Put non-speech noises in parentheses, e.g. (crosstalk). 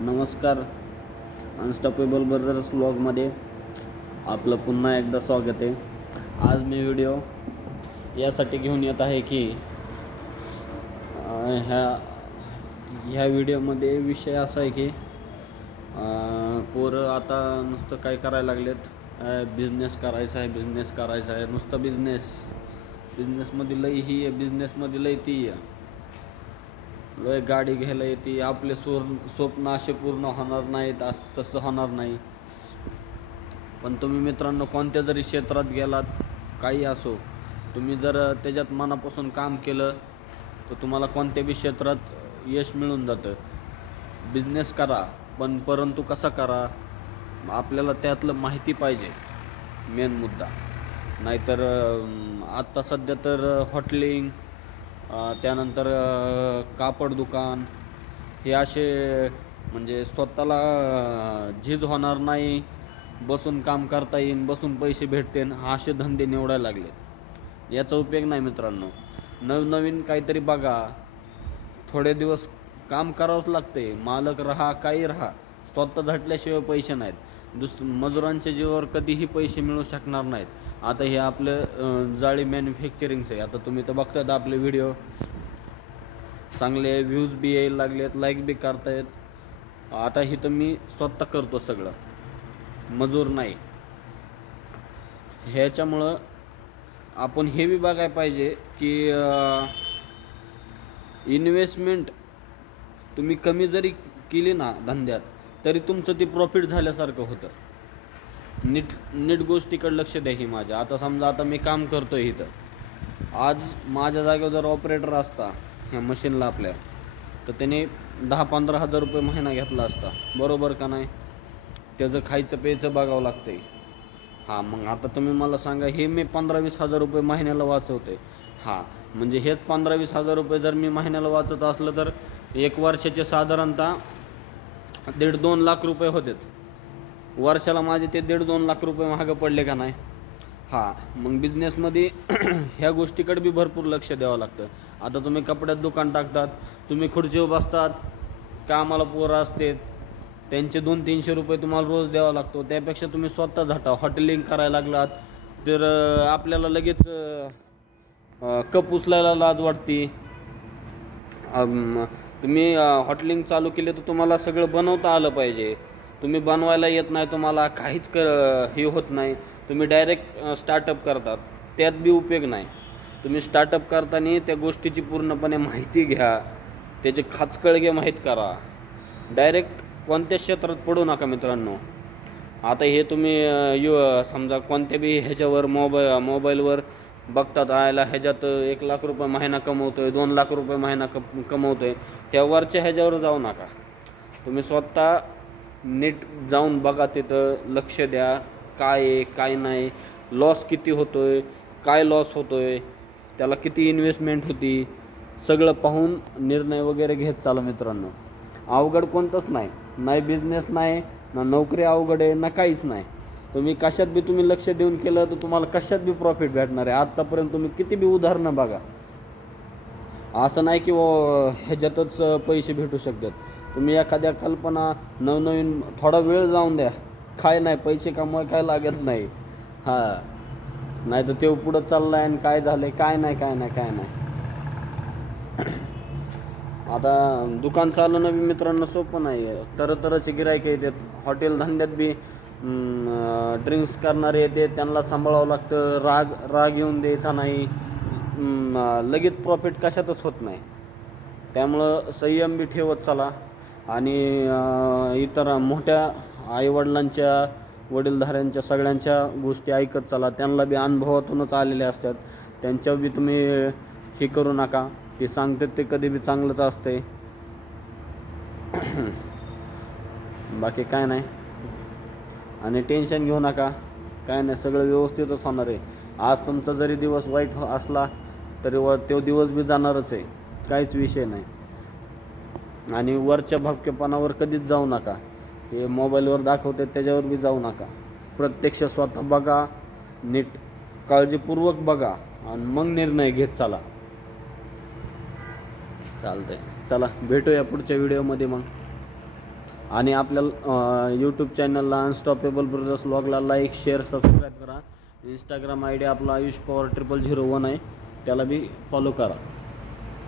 नमस्कार. Unstoppable brothers ब्लॉगमध्ये आपलं पुन्हा एकदा स्वागत आहे. आज मी व्हिडिओ यासाठी घेऊन येत आहे की ह्या ह्या व्हिडिओमध्ये विषय असा आहे की पोरं आता नुसतं काय करायला लागलेत? बिझनेस करायचा आहे बिझनेस करायचा आहे. नुसतं बिझनेस बिझनेसमध्ये लई ही आहे बिझनेसमध्ये लई ती आहे. लय गाडी घ्यायला येते. आपले स्वर स्वप्न असे पूर्ण होणार नाहीत असं तसं होणार नाही. पण तुम्ही मित्रांनो कोणत्या जरी क्षेत्रात गेलात काही असो तुम्ही जर त्याच्यात मनापासून काम केलं तर तुम्हाला कोणत्या बी क्षेत्रात यश मिळून जातं. बिझनेस करा पण परंतु कसा करा आपल्याला त्यातलं माहिती पाहिजे मेन मुद्दा. नाहीतर आत्ता सध्या तर हॉटलिंग त्यानंतर कापड दुकान हे असे म्हणजे स्वतःला झीज होणार नाही बसून काम करता येईन बसून पैसे भेटतील हा असे धंदे निवडायला लागले. याचा उपयोग नाही मित्रांनो. नवनवीन काहीतरी बघा. थोडे दिवस काम करावंच लागते मालक राहा काही राहा. स्वतः झटल्याशिवाय पैसे नाहीत. दुस मजुरांच्या जीवावर कधीही पैसे मिळू शकणार नाहीत. आता हे आपलं जाळी मॅन्युफॅक्चरिंगचं आहे. आता तुम्ही तर बघतायत आपले व्हिडिओ चांगले व्ह्यूज बी यायला लागलेत लाईक बी करतायत. आता हे तर मी स्वतः करतो सगळं. मजूर नाही. ह्याच्यामुळं आपण हे बी बघायला पाहिजे की इन्व्हेस्टमेंट तुम्ही कमी जरी केली ना धंद्यात तरी तुमचं ते प्रॉफिट झाल्यासारखं होतं. नीट नीट गोष्टीकडे लक्ष द्या ही माझ्या. आता समजा आता मी काम करतो आहे इथं. आज माझ्या जागेवर जर ऑपरेटर असता ह्या मशीनला आपल्या तर त्याने दहा पंधरा हजार रुपये महिना घेतला असता. बरोबर का नाही? त्याचं खायचं प्यायचं बघावं लागतं आहे हां मग आता तुम्ही मला सांगा हे मी पंधरा वीस हजार रुपये महिन्याला वाचवते हां म्हणजे हेच पंधरा वीस हजार रुपये जर मी महिन्याला वाचत असलं तर एक वर्षाचे साधारणतः दीड दोन लाख रुपये होते वर्षाला माझे ते दीड दोन लाख रुपये महागं पडले का नाही? हां मग बिझनेसमध्ये (clears throat) ह्या गोष्टीकडे बी भरपूर लक्ष द्यावं लागतं. आता तुम्ही कपड्यात दुकान टाकतात तुम्ही खुर्चीवर बसतात कामाला पोरं असते त्यांचे दोन तीनशे रुपये तुम्हाला रोज द्यावा लागतो. त्यापेक्षा तुम्ही स्वतः झाटा हॉटेलिंग करायला लागलात तर आपल्याला लगेच कप उचलायला लाज वाटते. तुम्ही हॉटेलिंग चालू केले तर तुम्हाला सगळं बनवता आलं पाहिजे. तुम्ही बनवायला येत नाही तुम्हाला काहीच कर हे होत नाही. तुम्ही डायरेक्ट स्टार्टअप करतात. त्यात बी उपयोग नाही. तुम्ही स्टार्टअप करताना त्या गोष्टीची पूर्णपणे माहिती घ्या. त्याचे खाचकळगे माहीत करा. डायरेक्ट कोणत्या क्षेत्रात पडू नका मित्रांनो. आता हे तुम्ही यु समजा कोणत्या बी ह्याच्यावर मोबाईल मोबाईलवर बघतात आयला ह्याच्यात एक लाख रुपये महिना कमवतोय दोन लाख रुपये महिना कम कमवतोय. त्या वरच्या ह्याच्यावर जाऊ नका. तुम्ही स्वतः नीट जाऊन बघा तिथं लक्ष द्या काय आहे काय नाही लॉस किती होतोय काय लॉस होतोय त्याला किती इन्व्हेस्टमेंट होती सगळं पाहून निर्णय वगैरे घेत चाला मित्रांनो. अवघड कोणतंच नाही. नाही बिझनेस नाही ना नोकरी अवघड आहे ना काहीच नाही. तुम्ही कशात बी तुम्ही लक्ष देऊन केलं तर तुम्हाला कशात बी प्रॉफिट भेटणार आहे. आत्तापर्यंत तुम्ही किती बी उदाहरणं बघा. असं नाही की बुवा ह्याच्यातच पैसे भेटू शकतात. तुम्ही एखाद्या कल्पना नवनवीन थोडा वेळ जाऊन द्या. काय नाही पैसे कमवाय काय लागत नाही. हां. नाही तर ते पुढं चाललं आहे आणि काय झालं आहे काय नाही काय नाही काय नाही. (clears throat) आता दुकान चालवणं बी मित्रांनो सोपं नाही आहे तर तरचे गिरायक येतात. हॉटेल धंद्यात बी ड्रिंक्स करणारे येते त्यांना सांभाळावं लागतं. राग राग येऊन द्यायचा नाही. लगेच प्रॉफिट कशातच होत नाही. त्यामुळं संयम बी ठेवत चला. आणि इतर मोठ्या आईवडिलांच्या वडीलधाऱ्यांच्या सगळ्यांच्या गोष्टी ऐकत चला. त्यांना बी अनुभवातूनच आलेल्या असतात. त्यांच्यावर बी तुम्ही हे करू नका. ते सांगतात ते कधी बी चांगलंच असते (coughs) बाकी काय नाही. आणि टेन्शन घेऊ नका. काय नाही सगळं व्यवस्थितच होणार आहे. आज तुमचा जरी दिवस वाईट हो- असला तरी व तो दिवस बी जाणारच आहे. काहीच विषय नाही. आणि वरच्या भापकेपणावर कधीच जाऊ नका. हे मोबाईलवर दाखवते त्याच्यावर बी जाऊ नका. प्रत्यक्ष स्वतः बघा नीट काळजीपूर्वक बघा आणि मग निर्णय घेत चला. चालतंय. चला भेटूया पुढच्या व्हिडिओमध्ये मग. आणि आपल्या यूट्यूब चॅनलला अनस्टॉपेबल ब्रदर्स ब्लॉगला लाईक शेअर सबस्क्राईब करा. इंस्टाग्राम आय डी आपला Ayush power triple zero one आहे. त्याला बी फॉलो करा.